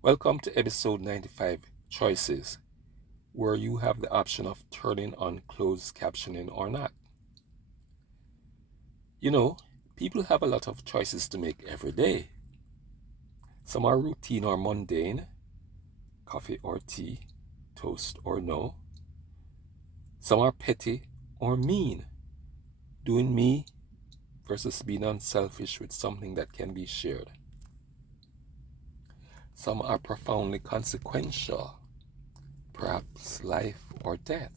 Welcome to episode 95 Choices, where you have the option of turning on closed captioning or not. You know, people have a lot of choices to make every day. Some are routine or mundane, coffee or tea, toast or no. Some are petty or mean, doing me versus being unselfish with something that can be shared. Some are profoundly consequential, perhaps life or death,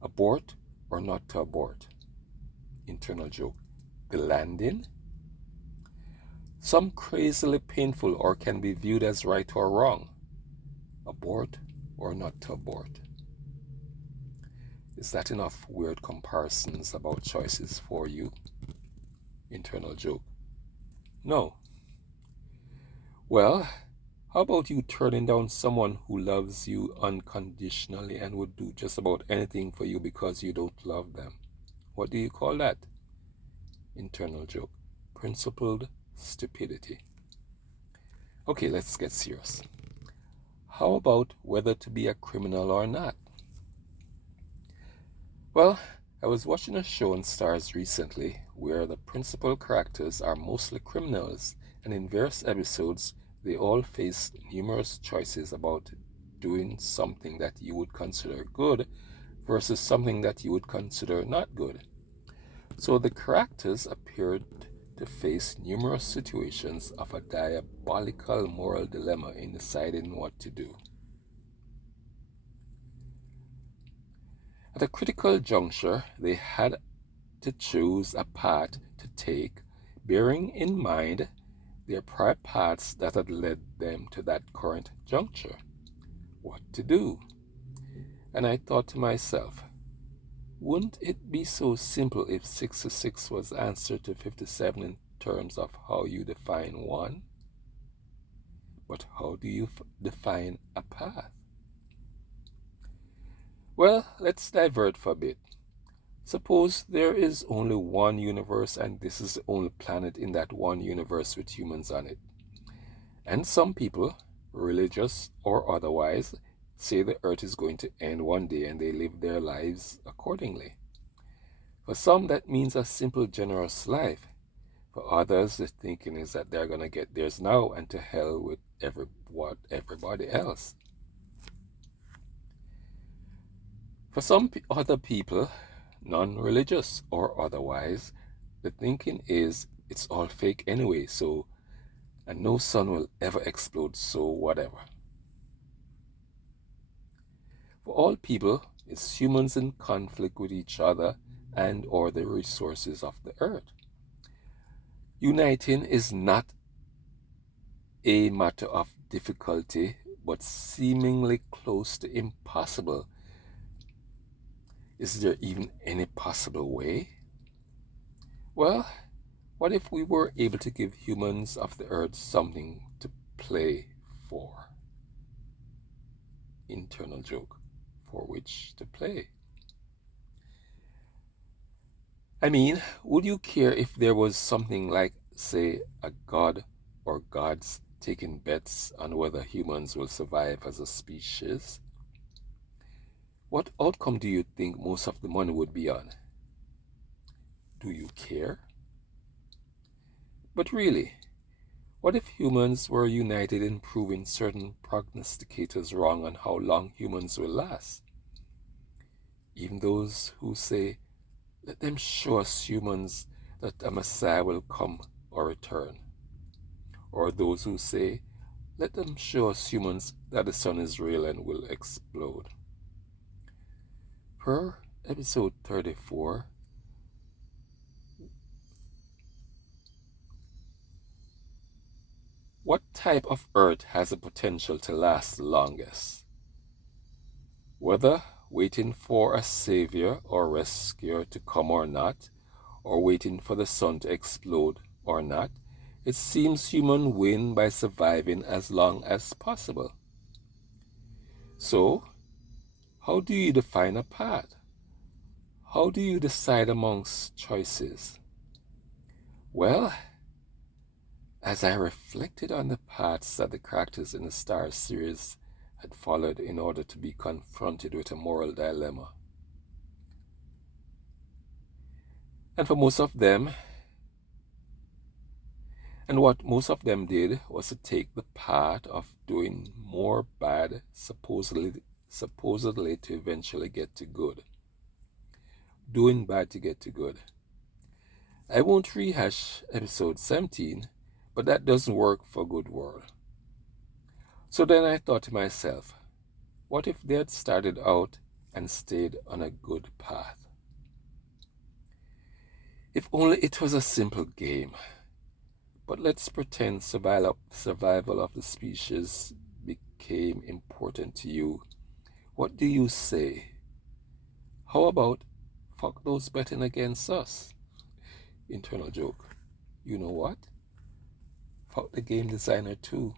abort or not to abort. Internal joke. The landing? Some crazily painful or can be viewed as right or wrong. Abort or not to abort. Is that enough weird comparisons about choices for you? Internal joke. No. Well, how about you turning down someone who loves you unconditionally and would do just about anything for you because you don't love them? What do you call that? Internal joke. Principled stupidity. Okay, let's get serious. How about whether to be a criminal or not? Well, I was watching a show on Stars recently where the principal characters are mostly criminals, and in various episodes, they all face numerous choices about doing something that you would consider good versus something that you would consider not good. So the characters appeared to face numerous situations of a diabolical moral dilemma in deciding what to do. At a critical juncture, they had to choose a path to take, bearing in mind their prior paths that had led them to that current juncture. What to do? And I thought to myself, wouldn't it be so simple if 66 was answer to 57 in terms of how you define one? But how do you define a path? Well, let's divert for a bit. Suppose there is only one universe and this is the only planet in that one universe with humans on it. And some people, religious or otherwise, say the earth is going to end one day and they live their lives accordingly. For some, that means a simple, generous life. For others, the thinking is that they're going to get theirs now and to hell with everybody else. For some other people, non-religious or otherwise, the thinking is it's all fake anyway, so and no sun will ever explode, so whatever. For all people, it's humans in conflict with each other and or the resources of the earth. Uniting is not a matter of difficulty, but seemingly close to impossible. Is there even any possible way? Well, what if we were able to give humans of the earth something to play for? Internal joke. For which to play? I mean, would you care if there was something like, say, a god or gods taking bets on whether humans will survive as a species? What outcome do you think most of the money would be on? Do you care? But really, what if humans were united in proving certain prognosticators wrong on how long humans will last? Even those who say, let them show us humans that a Messiah will come or return. Or those who say, let them show us humans that the sun is real and will explode. Per episode 34, what type of earth has the potential to last the longest? Whether waiting for a savior or rescuer to come or not, or waiting for the sun to explode or not, it seems humans win by surviving as long as possible. So, how do you define a path? How do you decide amongst choices? Well, as I reflected on the paths that the characters in the Star series had followed in order to be confronted with a moral dilemma. And for most of them, and what most of them did was to take the path of doing more bad, supposedly to eventually get to good. Doing bad to get to good. I won't rehash episode 17, but that doesn't work for Good World. So then I thought to myself, what if they had started out and stayed on a good path? If only it was a simple game. But let's pretend survival of the species became important to you. What do you say? How about fuck those betting against us? Internal joke. You know what? Fuck the game designer too.